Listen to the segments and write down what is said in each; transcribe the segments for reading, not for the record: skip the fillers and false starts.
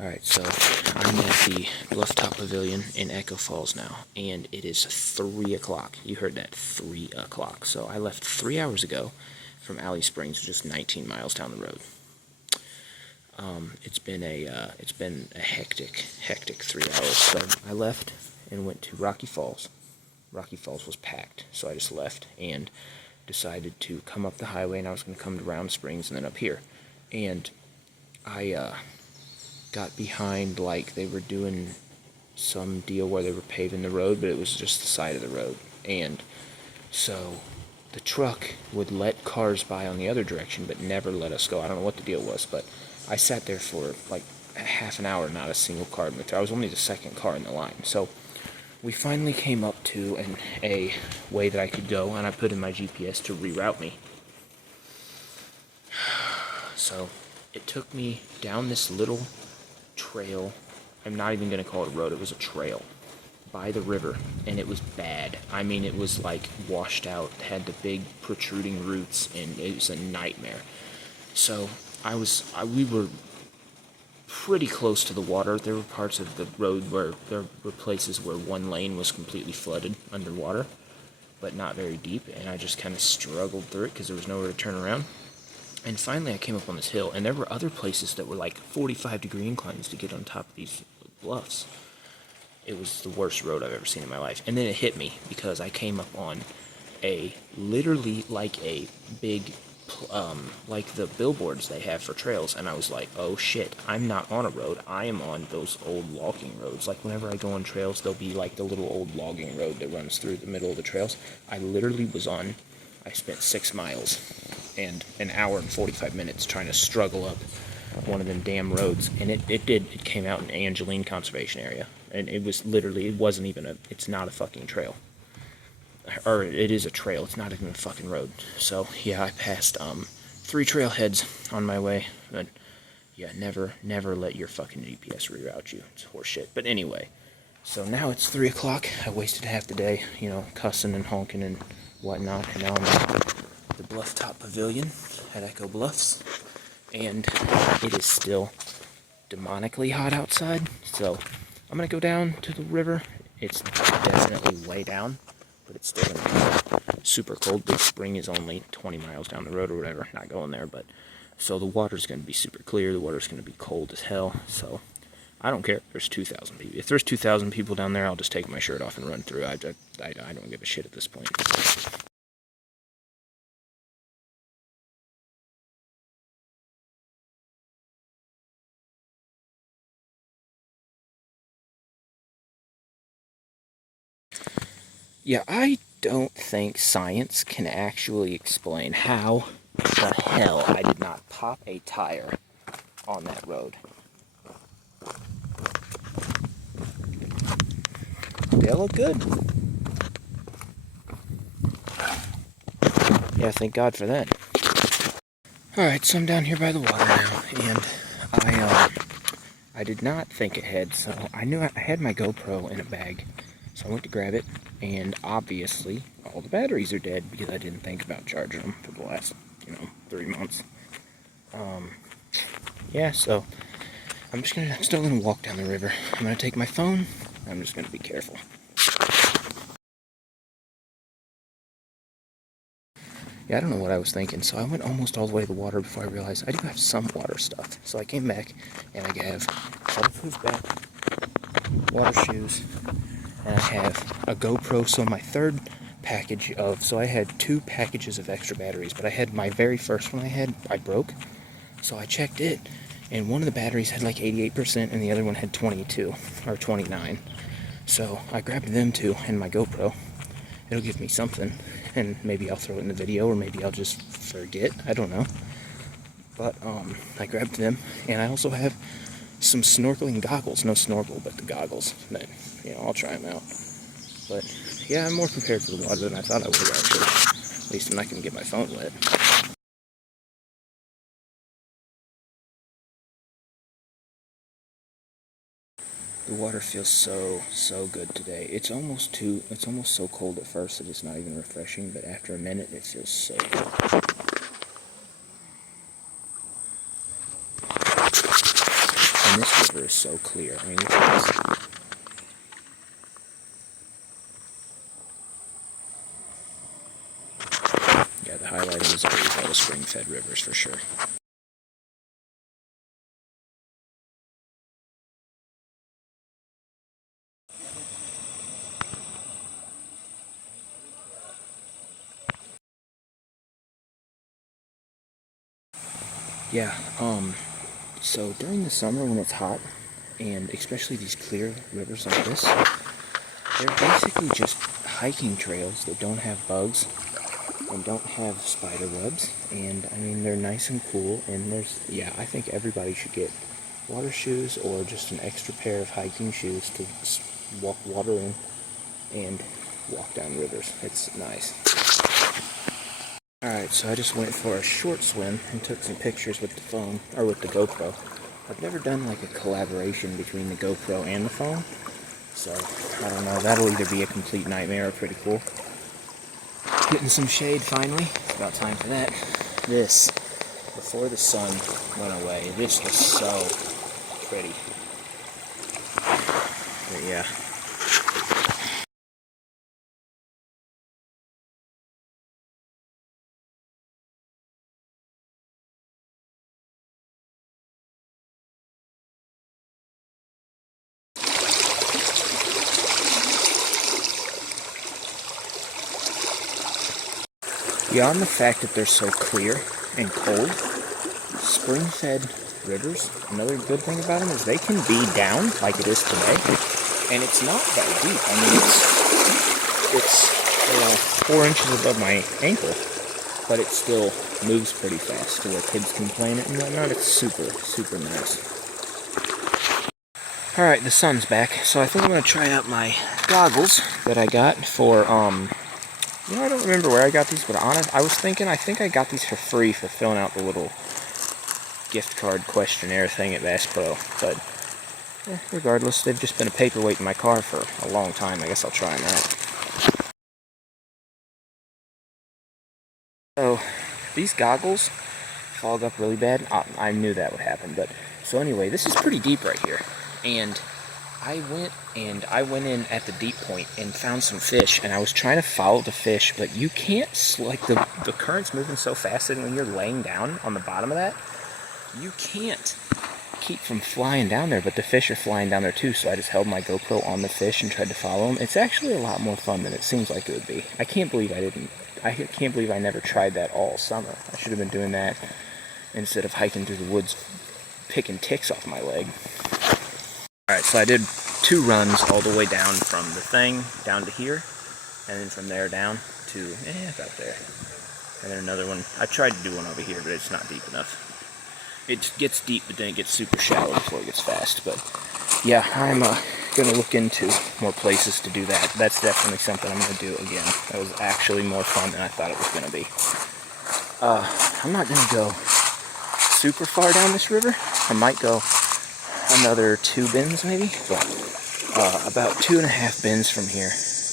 Alright, so I'm at the Bluff Top Pavilion in Echo Falls now, and it is 3 o'clock. You heard that, 3 o'clock. So I left 3 hours ago from Alley Springs, just 19 miles down the road. It's been a hectic 3 hours. So I left and went to Rocky Falls. Rocky Falls was packed, so I just left and decided to come up the highway, and I was going to come to Round Springs and then up here. And I got behind, like, they were doing some deal where they were paving the road, but it was just the side of the road. And so the truck would let cars by on the other direction, but never let us go. I don't know what the deal was, but I sat there for like a half an hour, not a single car moved through. I was only the second car in the line. So we finally came up to a way that I could go, and I put in my GPS to reroute me. So it took me down this little trail. I'm not even going to call it a road. It was a trail by the river, and it was bad. I mean, it was like washed out, had the big protruding roots, and it was a nightmare. So we were pretty close to the water. There were parts of the road where there were places where one lane was completely flooded underwater, but not very deep, and I just kind of struggled through it because there was nowhere to turn around. And finally I came up on this hill, and there were other places that were like 45-degree inclines to get on top of these bluffs. It was the worst road I've ever seen in my life. And then it hit me because I came up on literally like a big, like the billboards they have for trails, and I was like, oh shit, I'm not on a road, I am on those old logging roads. Like whenever I go on trails, there'll be like the little old logging road that runs through the middle of the trails. I spent 6 miles and an hour and 45 minutes trying to struggle up one of them damn roads, and it came out in Angeline Conservation Area, and it's not a fucking trail. Or it is a trail, it's not even a fucking road. So yeah, I passed 3 trailheads on my way, but yeah, never let your fucking GPS reroute you. It's horseshit. But anyway, so now it's 3 o'clock. I wasted half the day, cussing and honking and whatnot, and now I'm at the Bluff Top Pavilion at Echo Bluffs, and it is still demonically hot outside, so I'm gonna go down to the river. It's definitely way down, but it's still gonna be super cold. Big Spring is only 20 miles down the road or whatever, not going there, but so the water's gonna be super clear, the water's gonna be cold as hell, so I don't care if there's 2,000 people. If there's 2,000 people down there, I'll just take my shirt off and run through. I don't give a shit at this point. Yeah, I don't think science can actually explain how the hell I did not pop a tire on that road. They look good. Yeah, thank God for that. Alright, so I'm down here by the water now, and I did not think ahead, so I knew I had my GoPro in a bag, so I went to grab it, and obviously all the batteries are dead because I didn't think about charging them for the last, 3 months. Yeah, so I'm still gonna walk down the river. I'm gonna take my phone, I'm just gonna be careful. Yeah, I don't know what I was thinking, so I went almost all the way to the water before I realized I do have some water stuff. So I came back, and I have waterproof back, water shoes, and I have a GoPro. So my third package so I had 2 packages of extra batteries, but I had my very first one I broke, so I checked it, and one of the batteries had like 88%, and the other one had 22, or 29. So I grabbed them too, and my GoPro. It'll give me something, and maybe I'll throw it in the video, or maybe I'll just forget, I don't know. But, I grabbed them, and I also have some snorkeling goggles. No snorkel, but the goggles that, I'll try them out. But, yeah, I'm more prepared for the water than I thought I would, actually. At least I'm not going to get my phone wet. The water feels so good today. It's almost so cold at first that it's not even refreshing, but after a minute it feels so good. And this river is so clear. I mean, look at this. Yeah, the highlight of Missouri is all the spring-fed rivers for sure. Yeah, so during the summer when it's hot, and especially these clear rivers like this, they're basically just hiking trails that don't have bugs and don't have spider webs, and I mean, they're nice and cool, and yeah, I think everybody should get water shoes or just an extra pair of hiking shoes to walk water in and walk down rivers. It's nice. Alright, so I just went for a short swim and took some pictures with the phone, or with the GoPro. I've never done like a collaboration between the GoPro and the phone, so I don't know, that'll either be a complete nightmare or pretty cool. Getting some shade finally, it's about time for that. This, before the sun went away, this was so pretty. But yeah. Beyond the fact that they're so clear and cold, spring-fed rivers, another good thing about them is they can be down like it is today, and it's not that deep. I mean, it's 4 inches above my ankle, but it still moves pretty fast to where kids can play in it and whatnot. It's super, super nice. Alright, the sun's back, so I think I'm going to try out my goggles that I got for, you know, I don't remember where I got these, but I was thinking, I think I got these for free for filling out the little gift card questionnaire thing at Bass Pro. But regardless, they've just been a paperweight in my car for a long time. I guess I'll try them out. So, these goggles fog up really bad. I knew that would happen, but so anyway, this is pretty deep right here. And I went in at the deep point and found some fish, and I was trying to follow the fish, but you can't, like, the current's moving so fast, and when you're laying down on the bottom of that, you can't keep from flying down there, but the fish are flying down there too, so I just held my GoPro on the fish and tried to follow them. It's actually a lot more fun than it seems like it would be. I can't believe I never tried that all summer. I should have been doing that instead of hiking through the woods picking ticks off my leg. Alright, so I did 2 runs all the way down from the thing down to here, and then from there down to about there. And then another one. I tried to do one over here, but it's not deep enough. It gets deep, but then it gets super shallow before it gets fast. But yeah, I'm going to look into more places to do that. That's definitely something I'm going to do again. That was actually more fun than I thought it was going to be. I'm not going to go super far down this river. I might go another 2 bends maybe, but about 2.5 bends from here.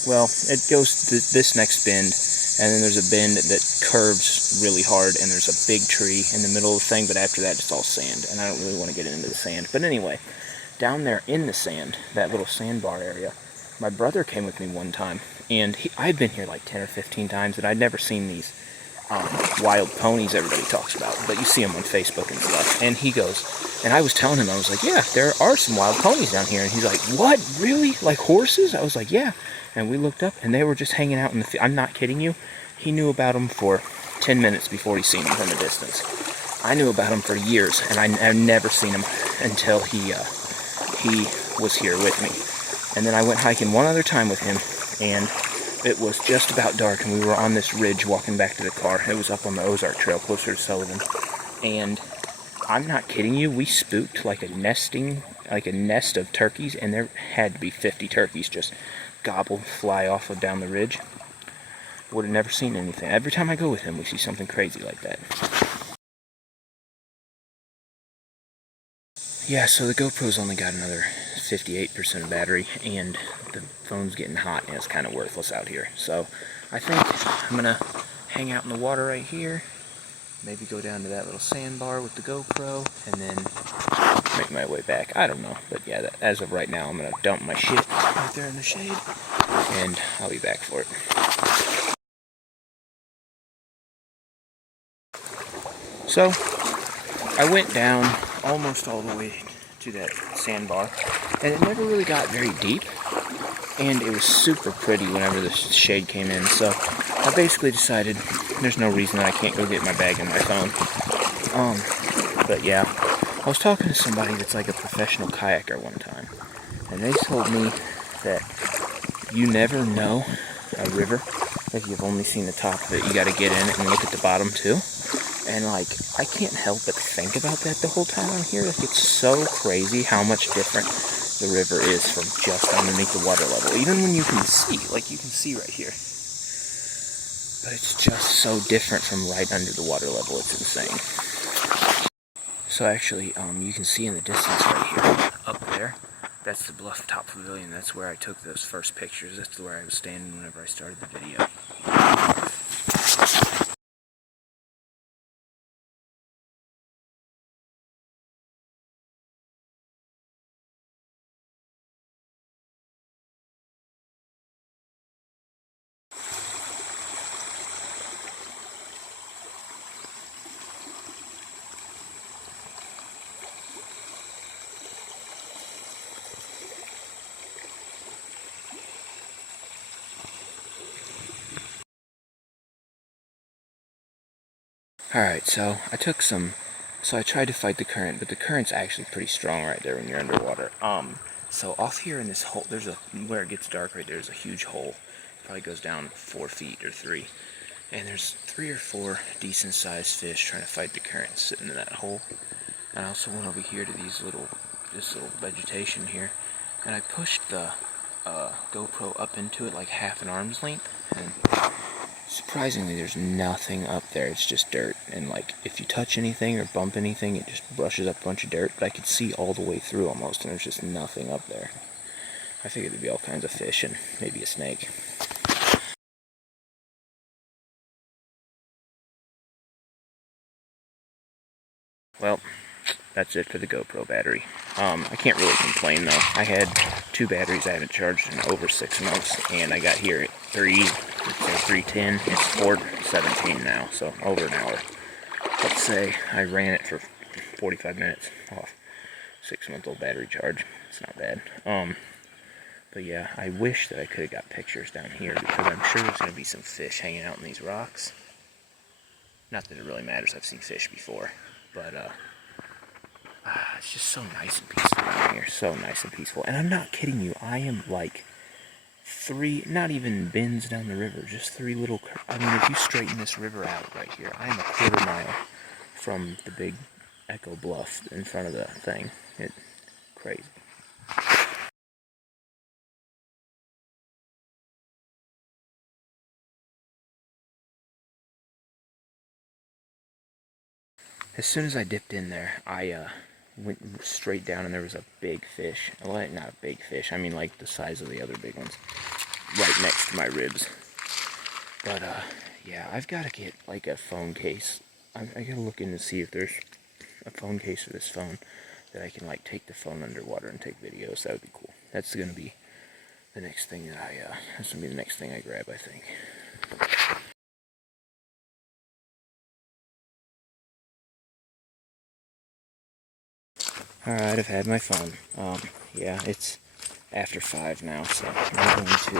Well, it goes to this next bend, and then there's a bend that curves really hard, and there's a big tree in the middle of the thing, but after that it's all sand, and I don't really want to get into the sand. But anyway, down there in the sand, that little sandbar area, my brother came with me one time, and I'd been here like 10 or 15 times, and I'd never seen these wild ponies everybody talks about, but you see them on Facebook and stuff. And he goes, and I was telling him, I was like, yeah, there are some wild ponies down here. And he's like, what, really? Like horses? I was like, yeah. And we looked up, and they were just hanging out in the field. I'm not kidding you. He knew about them for 10 minutes before he seen them from a distance. I knew about them for years, and I've never seen them until he was here with me. And then I went hiking one other time with him, and it was just about dark, and we were on this ridge walking back to the car. It was up on the Ozark Trail, closer to Sullivan. And I'm not kidding you, we spooked like a nest of turkeys, and there had to be 50 turkeys just fly off of down the ridge. Would have never seen anything. Every time I go with him, we see something crazy like that. Yeah, so the GoPro's only got another 58% of battery, and the phone's getting hot, and it's kind of worthless out here. So I think I'm going to hang out in the water right here, maybe go down to that little sandbar with the GoPro, and then make my way back. I don't know, but yeah, as of right now, I'm gonna dump my shit right there in the shade, and I'll be back for it. So, I went down almost all the way to that sandbar, and it never really got very deep, and it was super pretty whenever the shade came in, so I basically decided there's no reason that I can't go get my bag and my phone. But yeah, I was talking to somebody that's like a professional kayaker one time, and they told me that you never know a river if you've only seen the top of it. You gotta get in it and look at the bottom too. And like, I can't help but think about that the whole time I'm here. Like, it's so crazy how much different the river is from just underneath the water level. Even when you can see, like you can see right here. But it's just so different from right under the water level. It's insane. So actually, you can see in the distance right here, up there, that's the Bluff Top Pavilion. That's where I took those first pictures. That's where I was standing whenever I started the video. Alright, so I tried to fight the current, but the current's actually pretty strong right there when you're underwater. So off here in this hole, where it gets dark right there, there's a huge hole. It probably goes down 4 feet or 3. And there's 3 or 4 decent sized fish trying to fight the current sitting in that hole. And I also went over here to this little vegetation here, and I pushed the GoPro up into it like half an arm's length, and surprisingly, there's nothing up there. It's just dirt, and like if you touch anything or bump anything, it just brushes up a bunch of dirt. But I could see all the way through almost, and there's just nothing up there. I figured there'd be all kinds of fish and maybe a snake. Well, that's it for the GoPro battery. I can't really complain though. I had 2 batteries I haven't charged in over 6 months, and I got here at 3:10. It's 4:17 now, so over an hour. Let's say I ran it for 45 minutes off 6-month-old battery charge. It's not bad. But yeah, I wish that I could have got pictures down here, because I'm sure there's going to be some fish hanging out in these rocks. Not that it really matters, I've seen fish before, but it's just so nice and peaceful down here. So nice and peaceful. And I'm not kidding you, I am like 3, not even bends down the river, just 3 little, I mean, if you straighten this river out right here, I am a quarter mile from the big Echo Bluff in front of the thing. It's crazy. As soon as I dipped in there, I went straight down, and there was a big fish. Well, not a big fish, I mean like the size of the other big ones, right next to my ribs. But yeah, I've got to get like a phone case. I gotta look in to see if there's a phone case for this phone that I can like take the phone underwater and take videos. That would be cool. That's gonna be the next thing that that's gonna be the next thing I grab, I think. Alright, I've had my phone. Yeah, it's after 5 now, so I'm going to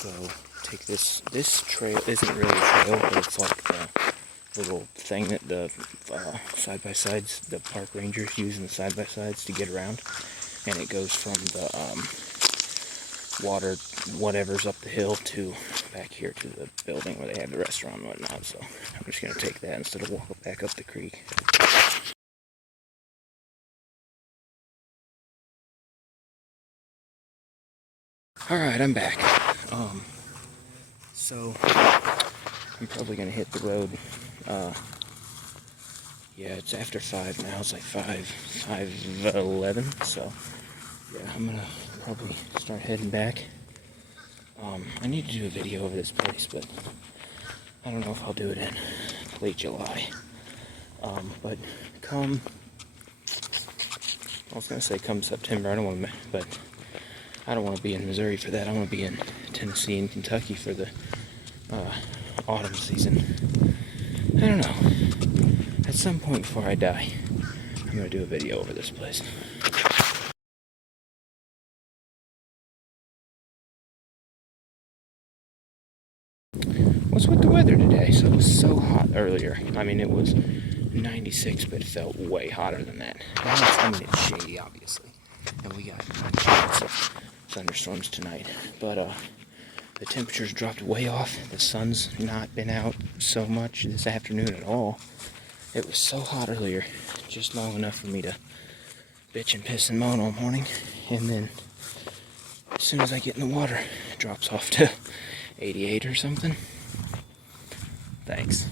go take this. This trail isn't really a trail, but it's like the little thing that the side-by-sides, the park rangers use in the side-by-sides to get around. And it goes from the water, whatever's up the hill, to back here to the building where they have the restaurant and whatnot. So I'm just going to take that instead of walking back up the creek. Alright, I'm back. So I'm probably gonna hit the road. Yeah, it's after 5 now. It's like 5:11. So yeah, I'm gonna probably start heading back. I need to do a video of this place, but I don't know if I'll do it in late July. But come, I was gonna say come September. I don't want to, but I don't want to be in Missouri for that. I want to be in Tennessee and Kentucky for the autumn season. I don't know. At some point before I die, I'm gonna do a video over this place. What's with the weather today? So it was so hot earlier. I mean, it was 96, but it felt way hotter than that. It's shady, obviously. And we got a chance of thunderstorms tonight. But the temperatures dropped way off. The sun's not been out so much this afternoon at all. It was so hot earlier, just long enough for me to bitch and piss and moan all morning. And then as soon as I get in the water, it drops off to 88 or something. Thanks.